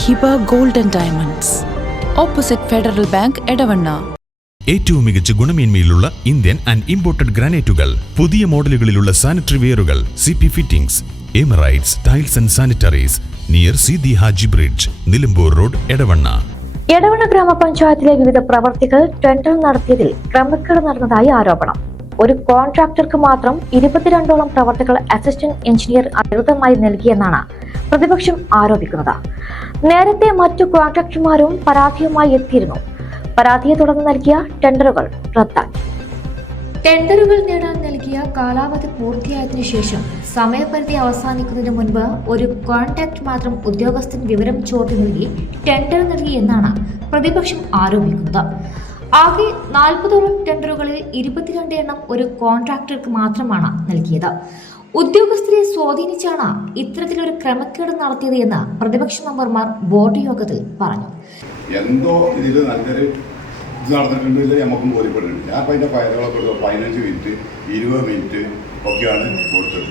Hiba gold and diamonds. Opposite Federal Bank Edavanna. ഏറ്റവും മികച്ച ഗുണമേന്മയിലുള്ള ഇന്ത്യൻ ആൻഡ് ഇമ്പോർട്ടഡ് ഗ്രാനൈറ്റുകൾ പുതിയ മോഡലുകളിലുള്ള sanitary വെയറുകൾ C P fittings Emirates tiles and sanitaries near Sidi Haji bridge Nilambur road Edavanna. Edavanna ഗ്രാമപഞ്ചായത്തിലെ വിവിധ പ്രവർത്തികൾ ടെൻഡർ നടത്തിയതിൽ ക്രമക്കേട് നടന്നതായി ആരോപണം. ഒരു കോൺട്രാക്ടർക്ക് മാത്രം ഇരുപത്തിരണ്ടോളം പ്രവർത്തികൾ അസിസ്റ്റന്റ് എഞ്ചിനീയർ അധികൃതമായി നൽകിയെന്നാണ് പ്രതിപക്ഷം ആരോപിക്കുന്നത്. നേരത്തെ മറ്റു കോൺട്രാക്ടർമാരും പരാതിയുമായി എത്തിയിരുന്നു. പരാതിയെ തുടർന്ന് നൽകിയ ടെൻഡറുകൾ റദ്ദാക്കി. ടെൻഡറുകൾ നേടാൻ നൽകിയ കാലാവധി പൂർത്തിയായതിനു ശേഷം സമയപരിധി അവസാനിക്കുന്നതിന് മുൻപ് ഒരു കോൺടാക്ട് മാത്രം ഉദ്യോഗസ്ഥൻ വിവരം ചോർത്തി നൽകി ടെൻഡർ നൽകി എന്നാണ് പ്രതിപക്ഷം ആരോപിക്കുന്നത്. ആകെ നാൽപ്പതോളം ടെൻഡറുകളിൽ ഇരുപത്തിരണ്ട് എണ്ണം ഒരു കോൺട്രാക്ടർക്ക് മാത്രമാണ് നൽകിയത്. ഉദ്യോഗസ്ഥരെ സ്വാധീനിച്ചാണ് ഇത്തരത്തിലൊരു ക്രമക്കേട് നടത്തിയത് എന്ന് പ്രതിപക്ഷ മെമ്പർമാർ ബോർഡ് യോഗത്തിൽ പറഞ്ഞു. എന്തോ ഇതിൽ നല്ലൊരു ഇത് നടന്നിട്ടുണ്ടെങ്കിൽ നമുക്കും ബോധ്യപ്പെടുന്നുണ്ട്. ഞാൻ അപ്പം അതിന്റെ ഫയലുകളൊക്കെ പതിനഞ്ച് മിനിറ്റ് ഇരുപത് മിനിറ്റ് ഒക്കെയാണ് കൊടുത്തത്.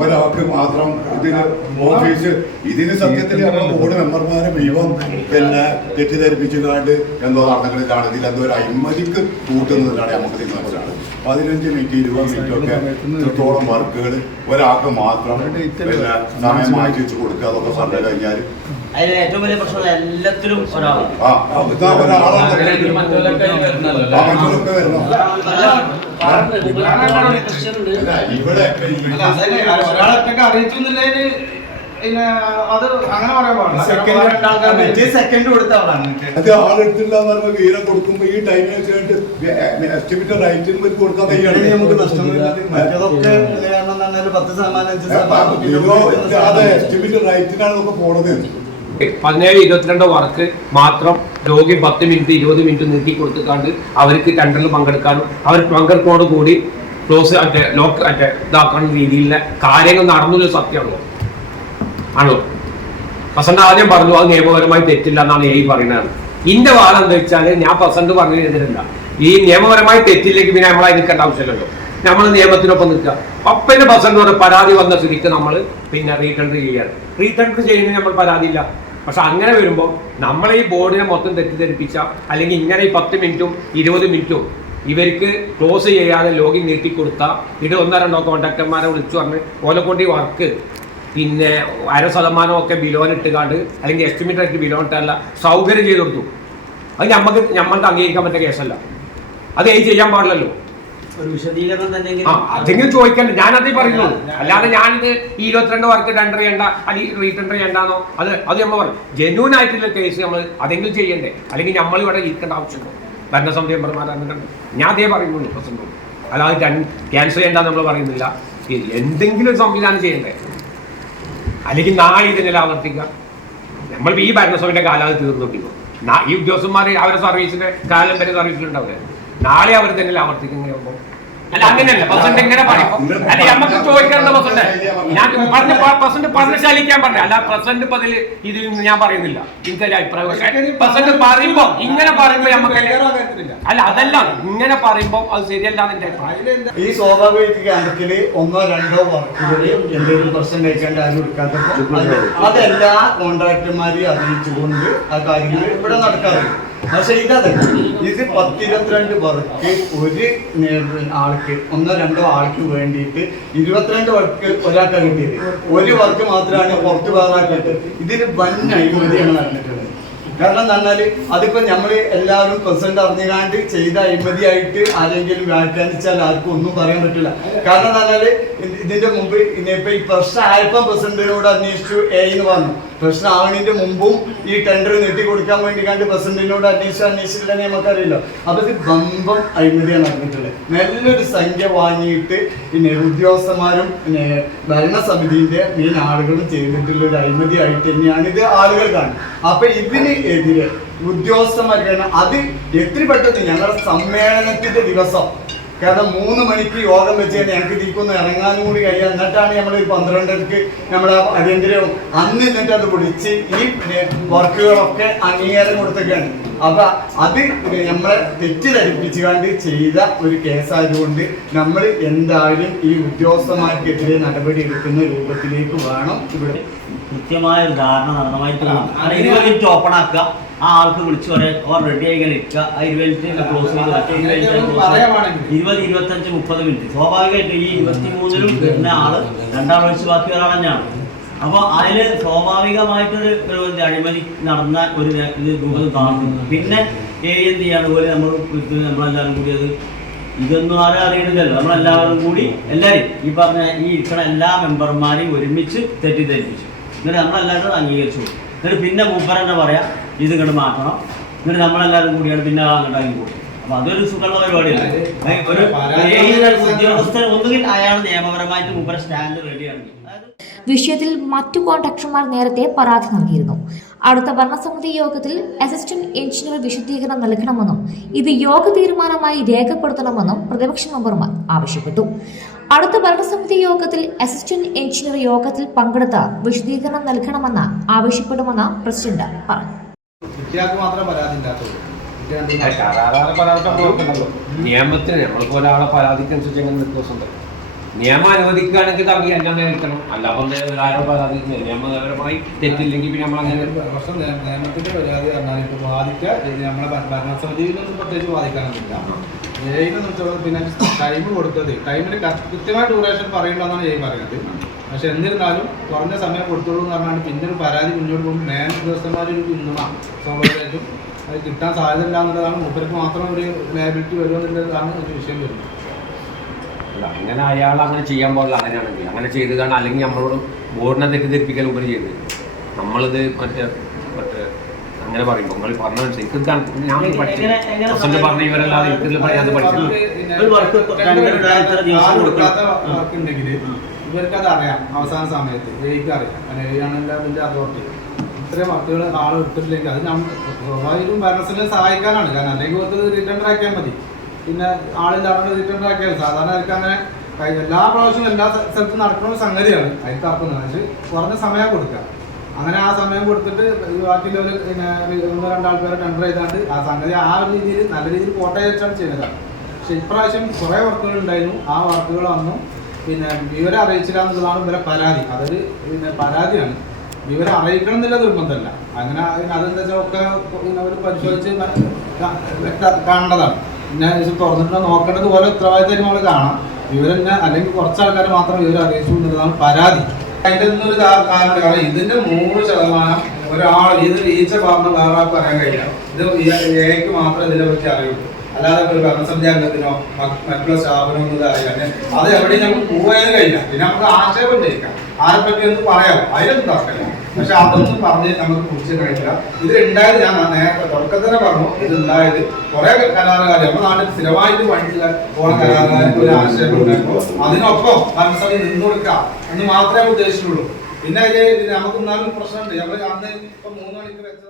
ഒരാൾക്ക് മാത്രം ഇതിന് ഓഫീസ് ഇതിന് സത്യത്തിൽ നമ്മുടെ ബോർഡ് മെമ്പർമാരെ മുഴുവൻ പിന്നെ തെറ്റിദ്ധരിപ്പിച്ചുകൊണ്ട് എന്തോ നടന്നിട്ടാണ് ഇതിൽ എന്തോ ഒരു അഴിമതിക്ക് കൂട്ടുന്നതിലാണ് നമുക്ക് തീരുമാനിച്ചത് പതിനഞ്ച് മിനിറ്റ് ഇരുപത് മിനിറ്റ് ഒക്കെ ഇത്രത്തോളം വർക്കുകൾ ഒരാൾക്ക് മാത്രം പിന്നെ സമയം മാറ്റി വെച്ച് കൊടുക്കുക അതൊക്കെ പറഞ്ഞു കഴിഞ്ഞാൽ ഏറ്റവും വലിയ പ്രശ്നം എല്ലാത്തിലും ഒരാളാണ്. മറ്റൊരൊക്കെ വരണം ഒരാളൊക്കെ അറിയിച്ചൊന്നുമില്ലേൽ പിന്നെ അത് അങ്ങനെ പറയാൻ പാടില്ല സെക്കൻഡ് കൊടുത്ത ആളാണ് അത് ആളെടുത്തില്ല പറയുമ്പോൾ വീരം കൊടുക്കുമ്പോ ഈ ടൈമിൽ വെച്ചിട്ട് എസ്റ്റിമേറ്റ് റൈറ്റിന് കൊടുക്കാൻ തയ്യാറാണ് നമുക്ക് നഷ്ടമില്ല പത്ത് ശതമാനം ശതമാനം എസ്റ്റിമേറ്റ് റൈറ്റിനാണ് നമുക്ക് പോണത് പതിനേഴ് ഇരുപത്തിരണ്ടോ വർക്ക് മാത്രം രോഗി പത്ത് മിനിറ്റ് ഇരുപത് മിനിറ്റ് നീട്ടി കൊടുത്തിക്കാണ്ട് അവർക്ക് ടെൻഡറിൽ പങ്കെടുക്കാനും അവർ പങ്കെടുക്കുന്നതോട് കൂടി ക്ലോസ് മറ്റേ ലോക്ക് മറ്റേ ഇതാക്കുന്ന രീതിയിലുള്ള കാര്യങ്ങൾ നടന്നുള്ള സത്യമാണോ? ആണോ? പ്രസന്റ് ആദ്യം പറഞ്ഞു അത് നിയമപരമായി തെറ്റില്ല എന്നാണ് എ പറയുന്നത്. ഇന്റെ വാദം എന്താ വെച്ചാൽ ഞാൻ പ്രസന്റ് പറഞ്ഞതിനെതിരല്ല ഈ നിയമപരമായി തെറ്റില്ലെങ്കിൽ പിന്നെ നമ്മളെ നിൽക്കേണ്ട ആവശ്യമില്ലല്ലോ. നമ്മൾ നിയമത്തിനൊപ്പം നിൽക്കുക. പപ്പന്റെ പ്രസന്റിനോട് പരാതി വന്ന സ്ഥിതിക്ക് നമ്മൾ പിന്നെ റീടെൻഡർ ചെയ്യാണ്. റീടെൻഡർ ചെയ്യുന്നതിന് നമ്മൾ പരാതിയില്ല. പക്ഷെ അങ്ങനെ വരുമ്പോൾ നമ്മളെ ഈ ബോർഡിനെ മൊത്തം തെറ്റിദ്ധരിപ്പിച്ച അല്ലെങ്കിൽ ഇങ്ങനെ ഈ പത്ത് മിനിറ്റും ഇരുപത് മിനിറ്റും ഇവർക്ക് ക്ലോസ് ചെയ്യാതെ ലോഗിൻ നീട്ടി കൊടുത്ത ഇത് ഒന്നോ രണ്ടോ കോൺട്രാക്ടർമാരെ വിളിച്ചു പറഞ്ഞ് ഓലെ കൊണ്ട് ഈ വർക്ക് പിന്നെ അര ശതമാനം ഒക്കെ ബിലോൺ ഇട്ടുകാണ്ട് അല്ലെങ്കിൽ എസ്റ്റിമേറ്റ് ആയിട്ട് ബിലോൺ ഇട്ടല്ല സൗകര്യം ചെയ്ത് കൊടുത്തു. അത് നമുക്ക് നമ്മൾക്ക് അംഗീകരിക്കാൻ പറ്റിയ കേസല്ല അത് ചെയ്യാൻ പാടില്ലല്ലോ. അതെങ്കിലും ചോദിക്കണ്ട. ഞാനതേ പറയുന്നു അല്ലാതെ ഞാനിത് ഈ ഇരുപത്തിരണ്ട് വർക്ക് ടെൻഡർ ചെയ്യണ്ട അല്ലെങ്കിൽ റീടെൻഡർ ചെയ്യണ്ടെന്നോ? അത് അത് നമ്മൾ പറയും. ജെന്യൂൻ ആയിട്ടുള്ള കേസ് നമ്മൾ അതെങ്കിലും ചെയ്യണ്ടേ? അല്ലെങ്കിൽ നമ്മൾ ഇവിടെ ഇരിക്കേണ്ട ആവശ്യമുണ്ടോ? ഭരണസമിതി മെമ്പർമാരാണ് ഞാൻ അതേ പറയുന്നുള്ളൂ പ്രസിഡന്റ് അല്ലാതെ ക്യാൻസൽ ചെയ്യണ്ടെന്ന് നമ്മൾ പറയുന്നില്ല. എന്തെങ്കിലും സംവിധാനം ചെയ്യണ്ടേ? അല്ലെങ്കിൽ നാളെ ഇതിനെ ആവർത്തിക്കുക. നമ്മൾ ഈ ഭരണസമിതിയുടെ കാലാവധി തീർന്നിട്ടില്ല ഈ ഉദ്യോഗസ്ഥന്മാർ അവരുടെ സർവീസിന്റെ കാലം വരെ സർവീസിലുണ്ടാവില്ല നാളെ അവർ തന്നെ ആവർത്തിക്കുമ്പോൾ അല്ല അങ്ങനെയല്ല. പ്രസിഡന്റ് ഇങ്ങനെ പറയും. അല്ല നമുക്ക് ചോദിക്കാറുണ്ട് പ്രസിഡന്റ് ഞാൻ പറഞ്ഞ പ്രസിഡന്റ് പറഞ്ഞ ശാലിക്കാൻ പറഞ്ഞു അല്ല പ്രസന്റ് പതിൽ ഇത് ഞാൻ പറയുന്നില്ല. എനിക്കൊരു അഭിപ്രായം പ്രസിഡന്റ് പറയുമ്പോ ഇങ്ങനെ പറയുമ്പോ നമുക്ക് അല്ല അതല്ല. ഇങ്ങനെ പറയുമ്പോ അത് ശരിയല്ല എന്റെ അഭിപ്രായം. ഈ സ്വാഭാവിക കണക്കിൽ ഒന്നോ രണ്ടോ വർക്കുകളെയും എന്തെങ്കിലും പ്രശ്നം കഴിക്കേണ്ട ആരും എടുക്കാത്ത അത് അതെല്ലാ കോൺട്രാക്ടർമാരെയും അറിയിച്ചുകൊണ്ട് ആ കാര്യങ്ങൾ ഇവിടെ നടക്കാറുണ്ട്. പക്ഷെ ഇതല്ല ഇത് പത്തിരുപത്തിരണ്ട് വർക്ക് ഒരു ആൾക്ക് ഒന്നോ രണ്ടോ ആൾക്ക് വേണ്ടിയിട്ട് ഇരുപത്തിരണ്ട് വർക്ക് ഒരാൾക്ക് കിട്ടിയത്. ഒരു വർക്ക് മാത്രമാണ് പുറത്ത് വേറെ കിട്ടിയത്. ഇതിന് വൻ അഴിമതിയാണ് നടന്നിട്ടുള്ളത്. കാരണം പറഞ്ഞാൽ അതിപ്പോ നമ്മൾ എല്ലാവരും പ്രസിഡന്റ് അറിഞ്ഞുകാണ്ട് ചെയ്ത അഴിമതിയായിട്ട് ആരെങ്കിലും വ്യാഖ്യാനിച്ചാൽ ആർക്കും ഒന്നും പറയാൻ പറ്റില്ല. കാരണം എന്ന് പറഞ്ഞാൽ ഇതിന്റെ മുമ്പ് ഇനിയിപ്പോ ഈ പ്രശ്നം ആയപ്പോ പ്രസിഡന്റിനോട് അന്വേഷിച്ചു എ എന്ന് പറഞ്ഞു. പ്രശ്നമാവണതിന്റെ മുമ്പും ഈ ടെൻഡർ നീട്ടി കൊടുക്കാൻ വേണ്ടി കണ്ട് പ്രസിഡന്റിനോട് അന്വേഷിച്ച് അന്വേഷിച്ചിട്ടുണ്ടെങ്കിൽ നമുക്കറിയില്ല അപ്പൊ ഇത് ബന്ധം അഴിമതിയാണ് നടന്നിട്ടുള്ളത്. നല്ലൊരു സംഖ്യ വാങ്ങിയിട്ട് പിന്നെ ഉദ്യോഗസ്ഥന്മാരും പിന്നെ ഭരണസമിതിന്റെ മെയിൻ ആളുകളും ചെയ്തിട്ടുള്ള ഒരു അഴിമതിയായിട്ട് തന്നെയാണ് ഇത് ആളുകൾ കാണുന്നത്. അപ്പൊ ഇതിന് എതിരെ ഉദ്യോഗസ്ഥന്മാർക്ക് അത് എത്ര പെട്ടെന്ന് ഞങ്ങളുടെ സമ്മേളനത്തിന്റെ ദിവസം കാരണം മൂന്ന് മണിക്ക് യോഗം വെച്ച് കഴിഞ്ഞാൽ ഞങ്ങൾക്ക് തിരിക്കൊന്ന് ഇറങ്ങാനും കൂടി കഴിയുക എന്നിട്ടാണ് നമ്മൾ ഒരു പന്ത്രണ്ടരക്ക് നമ്മുടെ അടിയന്തരവും അന്ന് എന്നിട്ട് അത് വിളിച്ച് ഈ വർക്കുകളൊക്കെ അംഗീകാരം കൊടുത്തൊക്കെയാണ്. അപ്പൊ അത് നമ്മളെ തെറ്റിദ്ധരിപ്പിച്ചുകൊണ്ട് ചെയ്ത ഒരു കേസായതുകൊണ്ട് നമ്മൾ എന്തായാലും ഈ ഉദ്യോഗസ്ഥന്മാർക്കെതിരെ നടപടി എടുക്കുന്ന രൂപത്തിലേക്ക് വേണം ഇവിടെ. കൃത്യമായ ഒരു ധാരണ നടന്നമായിട്ട് ഓപ്പൺ ആക്കുക. ആ ആൾക്ക് വിളിച്ചു പറയാൻ അവർ റെഡി ആയി ഇങ്ങനെ ഇരിക്കുക. ആ ഇരുപത് മിനിറ്റ് ക്ലോസ് ചെയ്ത്. ഇരുപത് ഇരുപത്തഞ്ച് മുപ്പത് മിനിറ്റ് സ്വാഭാവികമായിട്ട് ഈ ഇരുപത്തി മൂന്നിലും വരുന്ന ആൾ രണ്ടാം ഒഴിച്ച് ബാക്കി ഒരാൾ തന്നെയാണ്. അപ്പോൾ അതിൽ സ്വാഭാവികമായിട്ടൊരു അഴിമതി നടന്ന ഒരു ഇത് രൂപം കാണുന്നു. പിന്നെ എന്ത് ചെയ്യാണ് പോലെ നമ്മൾ നമ്മളെല്ലാവരും കൂടി അത് ഇതൊന്നും ആരും അറിയണില്ലല്ലോ. നമ്മളെല്ലാവരും കൂടി എല്ലാവരും ഈ പറഞ്ഞ ഈ ഇരിക്കണ എല്ലാ മെമ്പർമാരെയും ഒരുമിച്ച് തെറ്റിദ്ധരിപ്പിച്ചു. എന്നിട്ട് നമ്മളെല്ലാവരും അംഗീകരിച്ചു. എന്നിട്ട് പിന്നെ മൂപ്പർ തന്നെ പറയാം? ഇത് ഇങ്ങോട്ട് മാറ്റണം. എന്നിട്ട് നമ്മളെല്ലാവരും കൂടിയാണ് പിന്നെ ആ അങ്ങോട്ടാക്കി കൂടി അപ്പൊ അതൊരു സുഖമുള്ള പരിപാടിയല്ല. ഏ, ഒരു ഏതൊരു ഉദ്യോഗസ്ഥൻ ഒന്നുകിൽ അയാൾ നിയമപരമായിട്ട് മുമ്പ് സ്റ്റാൻഡ് റെഡിയാണ്. അതായത് വിഷയത്തിൽ മറ്റു കോൺട്രാക്ടർമാർ നേരത്തെ പരാതി നൽകിയിരുന്നു. അടുത്ത ഭരണസമിതി യോഗത്തിൽ അസിസ്റ്റന്റ് എഞ്ചിനീയർ വിശദീകരണം നൽകണമെന്നും ഇത് യോഗ തീരുമാനമായി രേഖപ്പെടുത്തണമെന്നും പ്രതിപക്ഷ മെമ്പർമാർ ആവശ്യപ്പെട്ടു. അടുത്ത ഭരണസമിതി യോഗത്തിൽ അസിസ്റ്റന്റ് എഞ്ചിനീയർ യോഗത്തിൽ പങ്കെടുത്ത് വിശദീകരണം നൽകണമെന്ന് ആവശ്യപ്പെടുമെന്ന് പ്രസിഡന്റ് പറഞ്ഞു. കുട്ടികൾക്ക് മാത്രമേ പരാതി ഇല്ലാത്തുള്ളൂ സാധാരണ പരാതി നിയമത്തിന് നമ്മൾക്ക് ഒരാളെ പരാതിക്കനുസരിച്ച് എങ്ങനെ വ്യത്യാസമുണ്ട് നിയമം അനുവദിക്കുകയാണെങ്കിൽ തമ്മിൽ എല്ലാം നിൽക്കണം അല്ലാതെ ഒരാളെ പരാതി നിയമപരമായി തെറ്റില്ലെങ്കിൽ പിന്നെ നമ്മൾ അങ്ങനെ പക്ഷെ നിയമത്തിന്റെ പരാതി പറഞ്ഞാൽ ഇപ്പൊ ബാധിക്ക നമ്മളെ ഭരണസമിതിയിലൊന്നും പ്രത്യേകിച്ച് ബാധിക്കാനൊന്നുമില്ല ജയിലിനെ സംബന്ധിച്ചോളം പിന്നെ ടൈം കൊടുത്തത്. ടൈമിന് കൃത്യമായ ഡ്യൂറേഷൻ പറയണ്ടെന്നാണ് ഞാൻ പറയുന്നത്. പക്ഷെ എന്നിരുന്നാലും കുറഞ്ഞ സമയം കൊടുത്തോളൂ എന്ന് പറഞ്ഞാൽ പിന്നെ ഒരു പരാതി മുന്നോട്ട് പോകുമ്പോൾ മേൻ ഉദ്യോഗസ്ഥന്മാർ ഒരു പിന്തുണ സ്വാഭാവികമായിട്ടും അത് കിട്ടാൻ സാധ്യതയില്ല എന്നുള്ളതാണ്. മൂപ്പർക്ക് മാത്രം ഒരു ലയബിലിറ്റി വരുമെന്നുള്ളതാണ് ഒരു വിഷയം വരുന്നത്. അങ്ങനെ അയാൾ അങ്ങനെ ചെയ്യാൻ പാടില്ല അങ്ങനെയാണെങ്കിൽ അങ്ങനെ ചെയ്ത് കാണാൻ അല്ലെങ്കിൽ നമ്മളോട് ബോർഡിനെ തെറ്റിദ്ധരിപ്പിക്കൽ ഉപരി ചെയ്ത്. നമ്മളിത് മറ്റേ മറ്റേ അങ്ങനെ പറയുമ്പോൾ നിങ്ങൾ പറഞ്ഞു എനിക്ക് ഞാൻ പഠിച്ചു പറഞ്ഞ ഇവരല്ലാതെ എനിക്ക് പറയാതെ പഠിച്ചു ഒരു വർക്ക് രണ്ടര ഇത്ര ദിവസം കൊടുക്കാത്ത കൊടുക്കണം. വർക്ക് ഉണ്ടെങ്കിൽ ഇവർക്ക് അത് അറിയാം അവസാന സമയത്ത്. ഏക്ക് അറിയാം. അങ്ങനെ ഏയാണല്ലോ അതിന്റെ അതോറിറ്റി ഇത്രയും വർക്കുകൾ ആൾ എടുത്തിട്ടില്ലെങ്കിൽ അത് നമ്മൾ സ്വാഭാവികം ഭരണസിനെ സഹായിക്കാനാണ്. കാരണം അല്ലെങ്കിൽ ഒത്തിരി റിട്ടേൺ ആക്കിയാൽ മതി. പിന്നെ ആളില്ലാതെ റിട്ടേൺ ആക്കിയാൽ സാധാരണ അവർക്ക് അങ്ങനെ എല്ലാ പ്രാവശ്യവും എല്ലാ സ്ഥ- സ്ഥലത്തും നടക്കുന്ന സംഗതിയാണ് അതിൽ തർക്കുന്നത് പക്ഷേ കുറഞ്ഞ സമയം കൊടുക്കുക. അങ്ങനെ ആ സമയം കൊടുത്തിട്ട് ബാക്കിയുള്ളവർ പിന്നെ ഒന്നോ രണ്ടാൾക്കാരെ ടെൻഡർ ചെയ്താണ്ട് ആ സംഗതി ആ ഒരു രീതിയിൽ നല്ല രീതിയിൽ കോട്ടയം വെച്ചാണ് ചെയ്യുന്നതാണ് പക്ഷെ ഇപ്രാവശ്യം കുറേ വർക്കുകൾ ഉണ്ടായിരുന്നു. ആ വർക്കുകൾ വന്നു. പിന്നെ വിവരം അറിയിച്ചില്ല എന്നുള്ളതാണ് ഇവരെ പരാതി. അതൊരു പിന്നെ പരാതിയാണ്. വിവരം അറിയിക്കണം എന്നുള്ള നിർബന്ധമല്ല. അങ്ങനെ അതിന് അതെന്താ വെച്ചാൽ ഒക്കെ പിന്നെ അവർ പരിശോധിച്ച് കാണേണ്ടതാണ്. പിന്നെ തുറന്നിട്ട് നോക്കേണ്ടത് പോലെ ഉത്തരവാദിത്തം നമ്മൾ കാണാം. വിവരം അല്ലെങ്കിൽ കുറച്ച് ആൾക്കാർ മാത്രം വിവരം അറിയിച്ചു എന്നുള്ളതാണ് പരാതി. ഒന്നും ഒരു കാരണം കാരണം ഇതിന്റെ നൂറ് ശതമാനം ഒരാൾ ഇത് ഈച്ച പറഞ്ഞ വേറെ പറയാൻ കഴിയില്ല. ഇത് ഏക്ക് മാത്രമേ ഇതിനെ പറ്റി അറിയുള്ളൂ. അല്ലാതെ ഒരു ഭരണസമിതി അംഗത്തിനോ മറ്റുള്ള സ്ഥാപനമോ ഒന്നും അറിയാതെ അത് എവിടെയും നമുക്ക് പോകാനും കഴിയില്ല. പിന്നെ നമുക്ക് ആക്ഷേപം ഉന്നയിക്കാം. ആരെ പറ്റി ഒന്ന് പറയാം അതിലൊന്നും തർക്കമില്ല. പക്ഷെ അതൊന്നും പറഞ്ഞ് നമുക്ക് കുറിച്ച് കഴിയില്ല. ഉണ്ടായത് ഞാൻ നേരത്തെ തുടക്കത്തിൽ തന്നെ പറഞ്ഞു. ഇത് ഉണ്ടായത് കുറെ കലാകാരി നമ്മുടെ നാട്ടിൽ സ്ഥിരമായിട്ട് പണിച്ചില്ല പോണ കലാകാർക്ക് ഒരു ആശയം ഉണ്ടായിരുന്നു. അതിനൊപ്പം ഭരണസമിതി നിന്നു കൊടുക്കാം എന്ന് മാത്രമേ ഉദ്ദേശിച്ചുള്ളൂ. പിന്നെ അതിൽ നമുക്ക് എന്നാലും പ്രശ്നമുണ്ട്. നമ്മൾ അന്ന് ഇപ്പൊ മൂന്ന് മണിക്കൂർ വെച്ചതാണ്